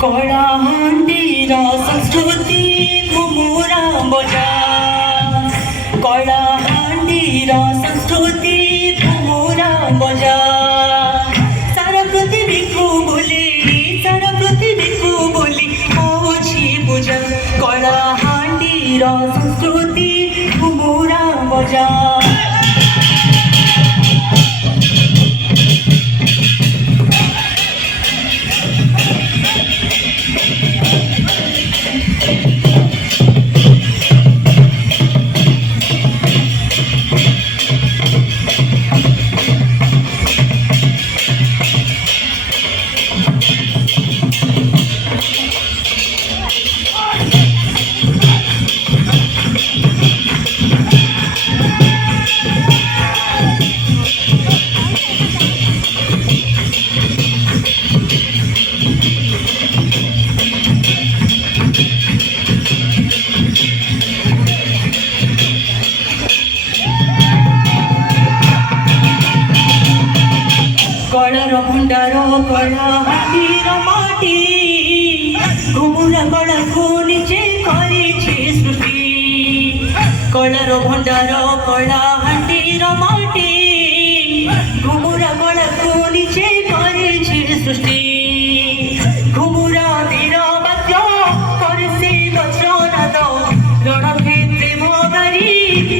କଳାହାଣ୍ଡିର ସଂସ୍କୃତି ଘୁମୁରା ବଜା କଳାହାଣ୍ଡିର ସଂସ୍କୃତି ଘୁମୁରା ବଜା ସାରା ପୃଥିବୀକୁ ବୁଲି ହଉଛି ପୂଜା କଳାହାଣ୍ଡିର ସଂସ୍କୃତି ଘୁମୁରା ବଜା କଳାର ଭଣ୍ଡାର କଳାହାଣ୍ଡିର ମାଟି ଘୁମୁରା କଳାକୁ ନିଜେ କରିଛି ସୃଷ୍ଟି କଳାର ଭଣ୍ଡାର କଳାହାଣ୍ଡିର ମାଟି ଘୁମୁରା କଳାକୁ ନିଜେ କରିଛି ସୃଷ୍ଟି ଘୁମୁରା ବୀର ବାଦ୍ୟ করে ସେ ବଜ୍ରନାଦ ରଣକ୍ଷେତ୍ରେ ଭଗାରି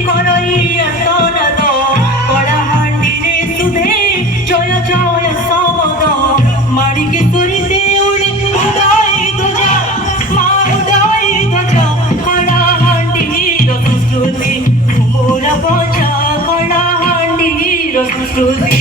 କରଇ ଆର୍ତ୍ତନାଦ କଳାହାଣ୍ଡିରେ ଶୁଭେ জয় জয় সমদ মাড়িকে করিতে উড়ে উদয় ধ্বজা মা উদয় ধ্বজা কলাহান্ডির সংস্কৃতি ঘুমুরা বজা কলাহান্ডির সংস্কৃতি